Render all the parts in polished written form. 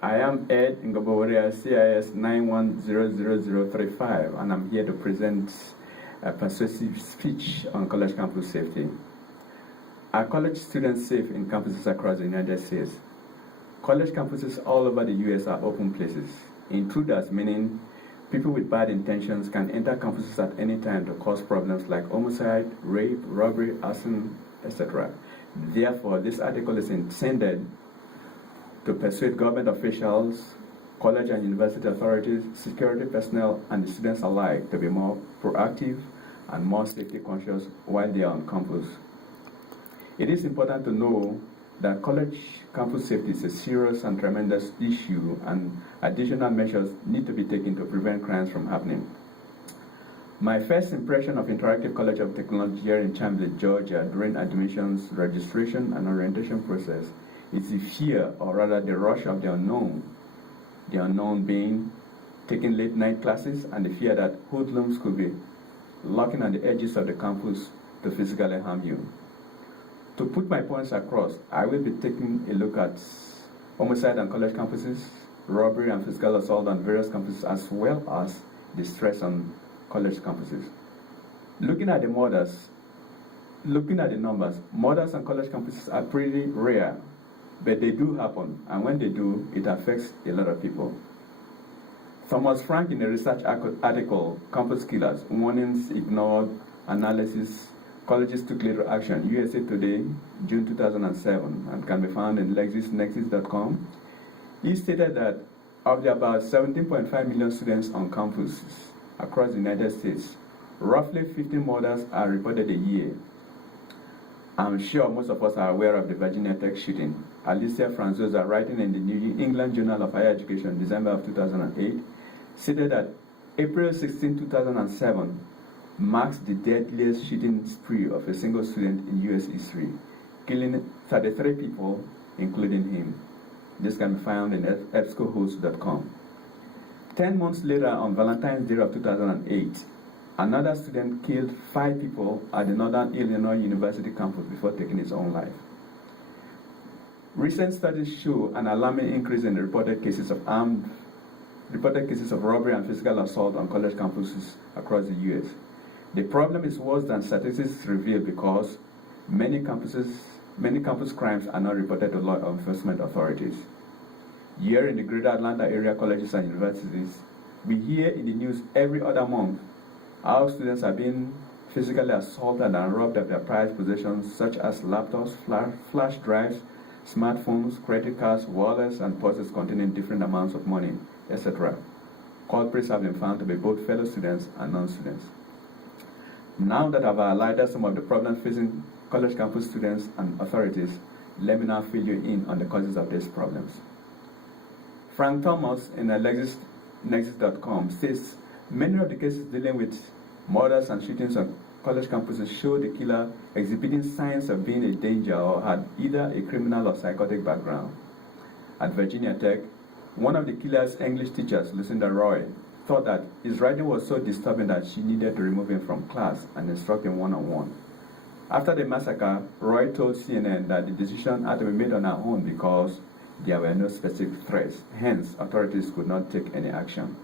I am Ed Ngoboworia, CIS 91000035, and I'm here to present a persuasive speech on college campus safety. Are college students safe in campuses across the United States? College campuses all over the US are open places. Intruders, meaning people with bad intentions, can enter campuses at any time to cause problems like homicide, rape, robbery, arson, etc. Therefore, this article is intended to persuade government officials, college and university authorities, security personnel, and the students alike to be more proactive and more safety conscious while they are on campus. It is important to know that college campus safety is a serious and tremendous issue, and additional measures need to be taken to prevent crimes from happening. My first impression of Interactive College of Technology here in Chamblee, Georgia, during admissions, registration, and orientation process is the fear, or rather the rush of the unknown. The unknown being taking late night classes, and the fear that hoodlums could be lurking on the edges of the campus to physically harm you. To put my points across, I will be taking a look at homicide on college campuses, robbery and physical assault on various campuses, as well as the stress on college campuses. Looking at the numbers, murders on college campuses are pretty rare, but they do happen, and when they do, it affects a lot of people. Thomas Frank, in a research article, Campus Killers, Warnings Ignored, Analysis, Colleges Took Little Action, USA Today, June 2007, and can be found in LexisNexis.com. He stated that of the about 17.5 million students on campuses across the United States, roughly 15 murders are reported a year. I'm sure most of us are aware of the Virginia Tech shooting. Alicia Franzosa, writing in the New England Journal of Higher Education, December of 2008, stated that April 16, 2007, marks the deadliest shooting spree of a single student in U.S. history, killing 33 people, including him. This can be found in EBSCOhost.com. 10 months later, on Valentine's Day of 2008, another student killed 5 people at the Northern Illinois University campus before taking his own life. Recent studies show an alarming increase in the reported cases of robbery and physical assault on college campuses across the U.S. The problem is worse than statistics reveal because many campus crimes are not reported to law enforcement authorities. Here in the greater Atlanta area colleges and universities, we hear in the news every other month how students are being physically assaulted and robbed of their prized possessions such as laptops, flash drives, smartphones, credit cards, wallets, and purses containing different amounts of money, etc. Culprits have been found to be both fellow students and non-students. Now that I've highlighted some of the problems facing college campus students and authorities, let me now fill you in on the causes of these problems. Frank Thomas in LexisNexis.com states many of the cases dealing with murders and shootings on college campuses show the killer exhibiting signs of being a danger or had either a criminal or psychotic background. At Virginia Tech, one of the killer's English teachers, Lucinda Roy, thought that his writing was so disturbing that she needed to remove him from class and instruct him one-on-one. After the massacre, Roy told CNN that the decision had to be made on her own because there were no specific threats, hence authorities could not take any action.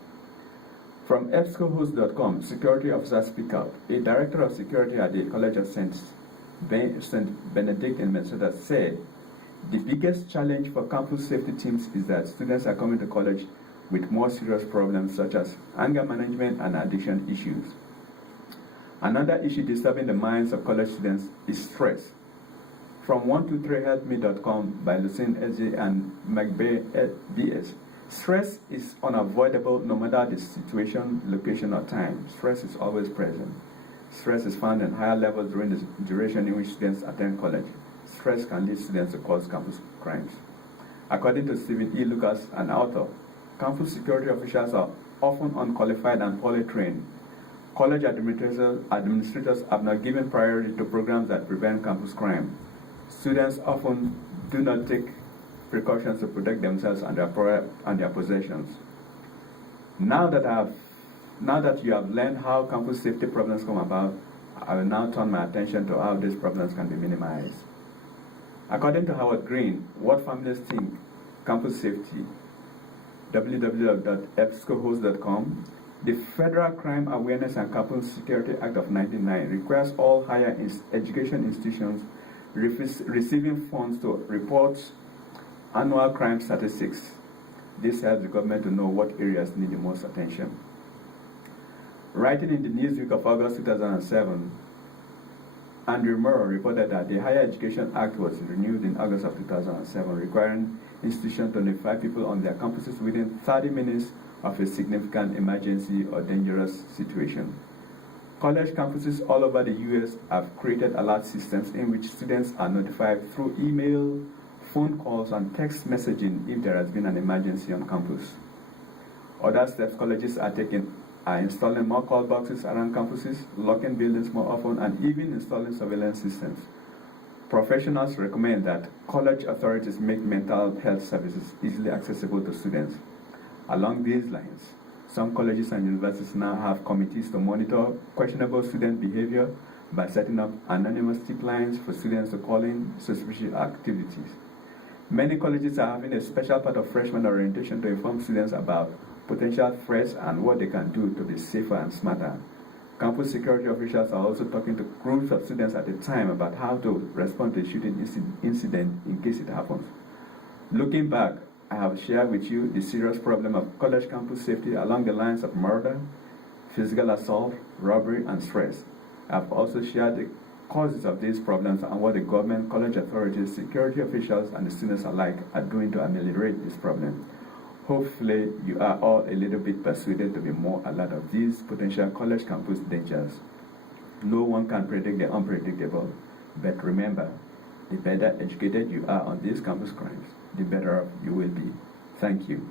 From EBSCOhost.com, security officers speak out. A director of security at the College of St. Benedict in Minnesota said, the biggest challenge for campus safety teams is that students are coming to college with more serious problems such as anger management and addiction issues. Another issue disturbing the minds of college students is stress. From 123helpme.com by Lucine S.J. and McBay B.S. Stress is unavoidable no matter the situation, location, or time. Stress is always present. Stress is found in higher levels during the duration in which students attend college. Stress can lead students to cause campus crimes. According to Stephen E. Lucas, an author, campus security officials are often unqualified and poorly trained. College administrators have not given priority to programs that prevent campus crime. Students often do not take precautions to protect themselves and their possessions. Now that you have learned how campus safety problems come about, I will now turn my attention to how these problems can be minimized. According to Howard Green, what families think campus safety www.epscohost.com. The Federal Crime Awareness and Campus Security Act of 1999 requires all higher education institutions receiving funds to report annual crime statistics. This helps the government to know what areas need the most attention. Writing in the Newsweek of August 2007, Andrew Murrow reported that the Higher Education Act was renewed in August of 2007, requiring institutions to notify people on their campuses within 30 minutes of a significant emergency or dangerous situation. College campuses all over the U.S. have created alert systems in which students are notified through email, phone calls, and text messaging if there has been an emergency on campus. Other steps colleges are taking are installing more call boxes around campuses, locking buildings more often, and even installing surveillance systems. Professionals recommend that college authorities make mental health services easily accessible to students. Along these lines, some colleges and universities now have committees to monitor questionable student behavior by setting up anonymous tip lines for students to call in suspicious activities. Many colleges are having a special part of freshman orientation to inform students about potential threats and what they can do to be safer and smarter. Campus security officials are also talking to groups of students at a time about how to respond to a shooting incident in case it happens. Looking back, I have shared with you the serious problem of college campus safety along the lines of murder, physical assault, robbery, and stress. I have also shared the causes of these problems and what the government, college authorities, security officials, and the students alike are doing to ameliorate this problem. Hopefully, you are all a little bit persuaded to be more alert of these potential college campus dangers. No one can predict the unpredictable, but remember, the better educated you are on these campus crimes, the better off you will be. Thank you.